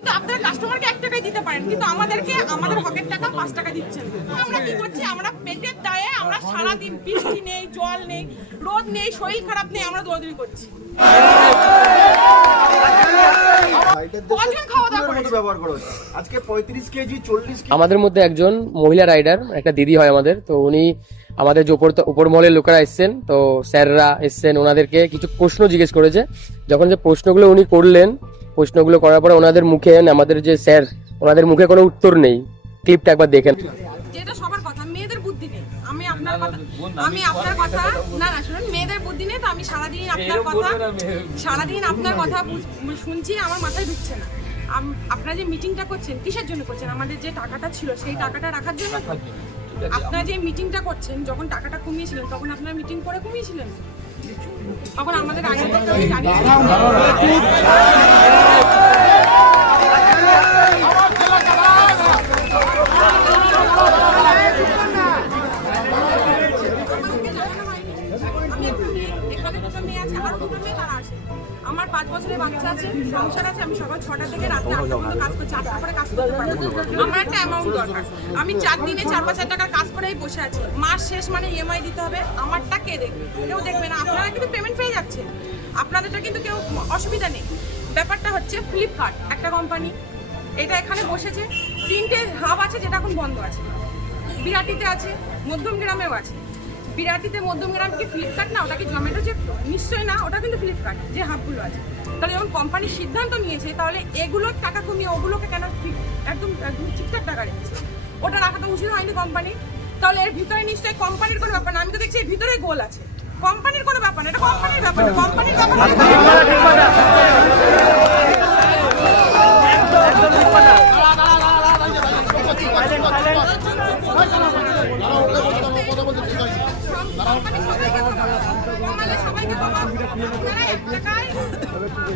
কিন্তু আপনারা কাস্টমারকে 1 টাকায় দিতে পারেন, কিন্তু আমাদেরকে আমাদের হকের টাকা 5 টাকা দিচ্ছেন। আমরা কি করছি? আমরা পেটের দায়ে আমরা সারাদিন বৃষ্টি নেই, জল নেই, রোদ নেই, শরীর খারাপ নেই, আমরা দৌড়াদৌড়ি করছি। আমাদের মধ্যে একজন মহিলা রাইডার, একটা দিদি হয় আমাদের, তো উনি আমাদের যে উপর মহলের লোকেরা এসছেন, তো স্যাররা এসছেন, ওনাদেরকে কিছু প্রশ্ন জিজ্ঞেস করেছে। যখন যে প্রশ্নগুলো উনি করলেন, প্রশ্নগুলো করার পরে ওনাদের মুখে, আমাদের যে স্যার, ওনাদের মুখে কোনো উত্তর নেই। ক্লিপটা একবার দেখেন। যেটা সবার কথা, মেয়েদের বুদ্ধি নেই। আমি আপনার কথা না শুনুন, মেয়েদের বুদ্ধি নেই, তো আমি সারাদিন আপনার কথা শুনছি, আমার মাথায় ঢুকছে না। আপনারা যে মিটিংটা করছেন কিসের জন্য করছেন? আমাদের যে টাকাটা ছিল সেই টাকাটা রাখার জন্য। আপনারা যে মিটিংটা করছেন, যখন টাকাটা কমিয়েছিলেন তখন আপনারা মিটিং করে কমিয়েছিলেন, তখন আমাদের আগে আমার 5 বছরের বাচ্চা আছে, সংসার আছে, আমি সকাল 6টা থেকে রাত্রে 8টা পর্যন্ত কাজ করছি, 8টা পরে কাজ করতে পারবো। আমার একটা অ্যামাউন্ট দরকার, আমি 4 দিনে 4-5 হাজার টাকার কাজ করেই বসে আছি। মাস শেষ মানে ইএমআই দিতে হবে, আমারটা কে দেখবে? কেউ দেখবে না। আপনারা কিন্তু পেমেন্ট পেয়ে যাচ্ছেন, আপনাদেরটা কিন্তু কেউ অসুবিধা নেই। ব্যাপারটা হচ্ছে ফ্লিপকার্ট একটা কোম্পানি, এটা এখানে বসেছে, 3টে হাব আছে যেটা এখন বন্ধ আছে। বিরাটিতে আছে, মধ্যমগ্রামেও আছে। বিরাটিতে মধ্যমগ্রাম কি ফ্লিপকার্ট না? ওটা কি জোম্যাটো? যে নিশ্চয়ই না, ওটা কিন্তু ফ্লিপকার্ট যে হাবগুলো আছে। তাহলে যখন কোম্পানি সিদ্ধান্ত নিয়েছে, তাহলে এগুলোর টাকা কমিয়ে ওগুলোকে কেন একদম ঠিকঠাক টাকা রেখেছে? ওটা রাখা তো উচিত হয়নি কোম্পানি। তাহলে এর ভিতরে নিশ্চয়ই কোম্পানির কোনো ব্যাপার না। আমি তো দেখছি এর ভিতরে গোল আছে, কোম্পানির কোনো ব্যাপার না, এটা কোম্পানির ব্যাপার না। কোম্পানির ব্যাপার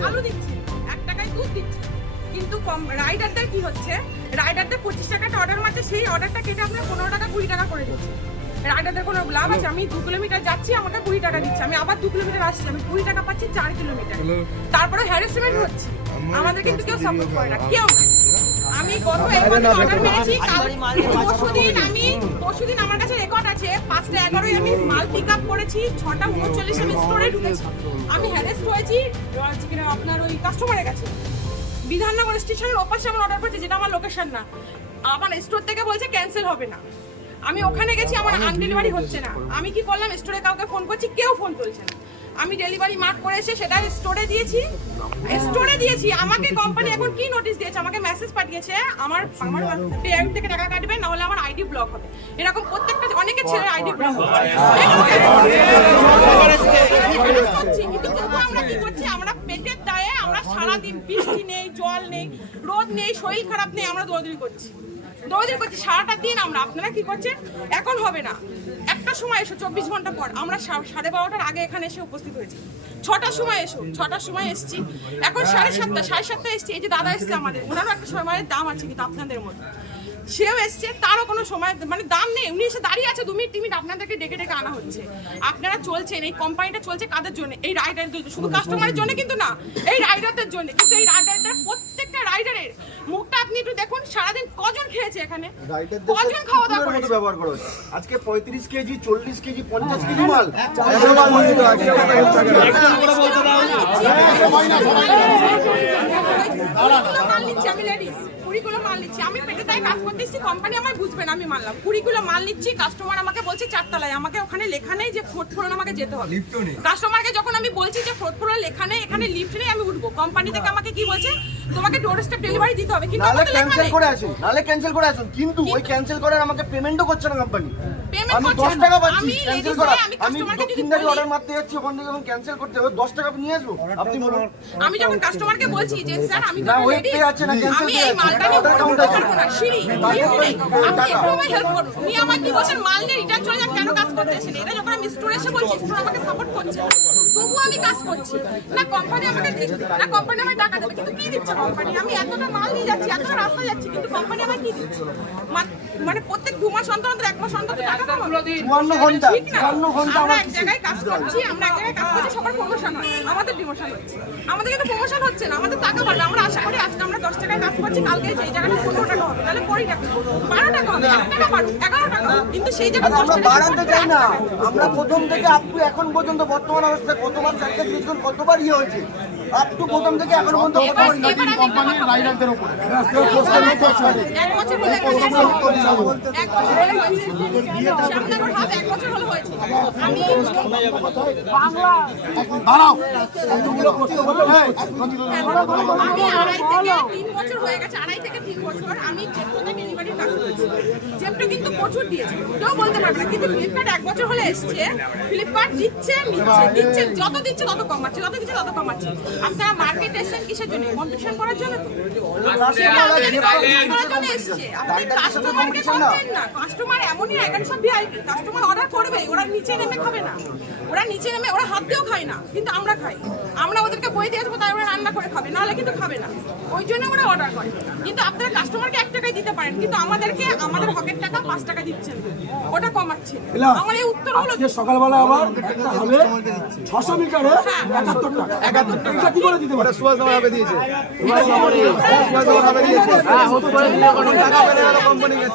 আলু দিচ্ছে, 1 টাকায় দুধ দিচ্ছে, কিন্তু রাইডারদের কি হচ্ছে? রাইডারদের 25 টাকাটা অর্ডার মারছে, সেই অর্ডারটা কেটে আপনার 15 টাকা 20 টাকা করে দিচ্ছে। রাইডারদের কোনো লাভ আছে? আমি 2 কিলোমিটার যাচ্ছি, আমাকে 20 টাকা দিচ্ছে, আমি আবার 2 কিলোমিটার আসছি, আমি 20 টাকা পাচ্ছি 4 কিলোমিটার। তারপরে হ্যারাসমেন্ট হচ্ছে, আমাদের কিন্তু কেউ সাপোর্ট করে না, কেউ না। আমি গত অর্ডার মেরেছি, পরশুদিন আমার কাছে রেকর্ড আছে, 5টা 11 আমি মাল পিক আপ করেছি, 6টা 39 আমি স্টোরে ঢুকেছি। আমি হ্যারাস্ট হয়েছি আপনার ওই কাস্টমারের কাছে, বিধাননগর স্টেশনের ওপাশে আমার অর্ডার করেছি, যেটা আমার লোকেশন না। আমার স্টোর থেকে বলছে ক্যান্সেল হবে না। আমি ওখানে গেছি, আমার আনডেলিভারি হচ্ছে না। আমি কি করলাম? স্টোরে কাউকে ফোন করছি, কেউ ফোন তুলছে না। আমি ডেলিভারি মার্ক করে এসে সেটা স্টোরে দিয়েছি। আমাকে কোম্পানি এখন কি নোটিশ দিয়েছে? আমাকে মেসেজ পাঠিয়েছে, আমার পে আউট থেকে টাকা কাটবে, না হলে আমার আইডি ব্লক হবে। এরকম প্রত্যেকটা অনেকের ছেলের আইডি ব্লক হচ্ছে। কিন্তু আমরা কি করছি? আমরা পেটের দায়ে আমরা সারাদিন বৃষ্টি নেই, জল নেই, রোদ নেই, শরীর খারাপ নেই, আমরা দৌড়াদৌড়ি করছি সারাটা দিন। আপনারা কি করছেন? এখন হবে না, একটার সময় এসো, 24 ঘন্টা পর। আমরা 12:30টার আগে এখানে এসে উপস্থিত হয়েছি। 6টার সময় এসো, 6টার সময় এসছি, এখন 7:30 এসছি। এই যে দাদা এসছে আমাদের, ওনারও একটা সময়ের দাম আছে, কিন্তু আপনাদের মধ্যে সেও এসছে, তারও কোনো সময় মানে দাম নেই। উনি এসে দাঁড়িয়ে আছে 2 মিনিট আপনাদেরকে ডেকে ডেকে আনা হচ্ছে। আপনারা চলছেন, এই কোম্পানিটা চলছে কাদের জন্য? এই রাইডারদের জন্য, শুধু কাস্টমারের জন্য কিন্তু না, এই রাইডারদের জন্য। কিন্তু এই রাইডারদের প্রত্যেকটা রাইডারের মুখটা আপনি একটু দেখুন, সারাদিন কজন খেয়েছে এখানে, কজন খাওয়া দাওয়া করেছে। ব্যবহার করা হচ্ছে আজকে 35 কেজি, 40 কেজি, 50 কেজি মাল। আমি লেডিস 20 কিলো মাল নিচ্ছি, আমি পেটে তাই কাজ করতেছি, কোম্পানি আমার বুঝবে না, আমি মানলাম। 20 কিলো মাল নিচ্ছি, কাস্টমার আমাকে বলছে 4 তলায়, আমাকে ওখানে লেখা নেই যে 4th ফ্লোরে আমাকে যেতে হবে। কাস্টমারকে যখন আমি বলছি যে 4th ফ্লোরে লেখা নেই, এখানে লিফট নেই, আমি উঠবো, কোম্পানি থেকে আমাকে কি বলছে? তোমাকে ডোর স্টেপ ডেলিভারি দিতে হবে, কিন্তু নালে ক্যান্সেল করে আসুন, কিন্তু ওই ক্যান্সেল করার আমাকে পেমেন্টও করছে না কোম্পানি। আমি 10 টাকা পাচ্ছি ক্যান্সেল করা। আমি দক্ষিণদারি অর্ডার মারতে যাচ্ছি, ওখান থেকে যখন ক্যান্সেল করতে হবে 10 টাকা নিয়ে আসবো। আপনি বলুন, আমি যখন কাস্টমারকে বলছি যে স্যার আমি না ওই পে আছে না, ক্যান্সেল আমি এই মালটা নিয়ে করব না, সিঁড়ি আপনি একটু আমায় হেল্প করুন। উনি আমার কি বলছেন, মাল নিয়ে রিটার্ন চলে যান, কেন কাজ করতে এসেছেন? এটা যখন আমি স্টোরে এসে বলছি, স্টোর আমাকে সাপোর্ট করছে, তবু আমি আমি কাজ করছি না, কোম্পানি আমাকে দিচ্ছে না, কোম্পানি আমাকে টাকা দেবে, কিন্তু কি দিচ্ছে কোম্পানি? আমি এতটা মাল নিয়ে যাচ্ছি, এতটা রাস্তা যাচ্ছি, কিন্তু কোম্পানি আমাকে কি দিচ্ছে? মানে প্রত্যেক 2 মাস অন্তর অন্তর 1 মাস অন্তর টাকা পাবো। 54 ঘন্টা, ঠিক না? 54 ঘন্টা আমরা আমার এক জায়গায় কাজ করছি, সবার প্রমোশন হয়, আমাদের ডিমোশন হচ্ছে। আমাদের কিন্তু প্রমোশন হচ্ছে না, আমাদের টাকা বাড়বে। আমরা আশা করি আজকে আমরা 10 টাকায় কাজ করছি, কালকে সেই জায়গাটা 15 টাকা হবে, তাহলে 20 টাকা 12 টাকা হবে, 1 টাকা বাড়বে, 11 টাকা হবে। কিন্তু সেই জায়গায় আরে আমরা বাড়াতে চাই না, আমরা প্রথম থেকে আপ টু এখন পর্যন্ত বর্তমান অবস্থায় কতবার স্যারকে জিজ্ঞেস করুন, কতবার ইয়ে হয়েছে আপ টু প্রথম থেকে এখন পর্যন্ত কতবার কোম্পানির রাইডারদের উপরে 1 বছর হয়ে গেছে, 1 বছর হলে হয়েছে, শ্যামনগর হাট 1 বছর হলো হয়েছে। আমি দাঁড়াও আমি আড়াই থেকে 3 বছর হয়ে গেছে, 2.5 থেকে 3 বছর আমি জেপটোতে ডেলিভারির কাজ করছি। জেপটো কিন্তু প্রচুর দিয়েছে, কেউ বলতে পারবে না, কিন্তু ফ্লিপকার্ট 1 বছর হলে এসছে, ফ্লিপকার্ট দিচ্ছে নিচ্ছে, যত দিচ্ছে তত কমাচ্ছে, যত দিচ্ছে তত কমাচ্ছে। আপনারা মার্কেট এসেছেন কিসের জন্য? কম্পিটিশন করার জন্য তো? সেটা আমাদের competition করার জন্য এসছে। আপনি কাস্টমারকে করবেন না, কাস্টমার এমনই এখানে সব ভিআইপি, কাস্টমার অর্ডার করবে, ওরা নিচে নেমে খাবে না, ওরা নিচে নেমে ওরা হাত দিয়েও খায় না, কিন্তু আমরা খাই। আমরা ওদেরকে বই দিয়ে আসবো, তাই ওরা রান্না করে খাবে, নাহলে কিন্তু খাবে না, ওই জন্য ওরা অর্ডার করে। কিন্তু আপনারা কাস্টমারকে 1 টাকায় দিতে পারেন, কিন্তু আমাদেরকে আমাদের হকের টাকা 5 টাকা দিচ্ছেন, ওটা কমাচ্ছে। আমার এই উত্তরগুলো আজকে সকালবেলা আবার একটা হবে 600 মিটারে 71 টাকা। এটা কি করে দিতে পারে? সুভাষ দামা দিয়েছে, সুভাষ দামা দিয়েছে, টাকা পেলে কোম্পানি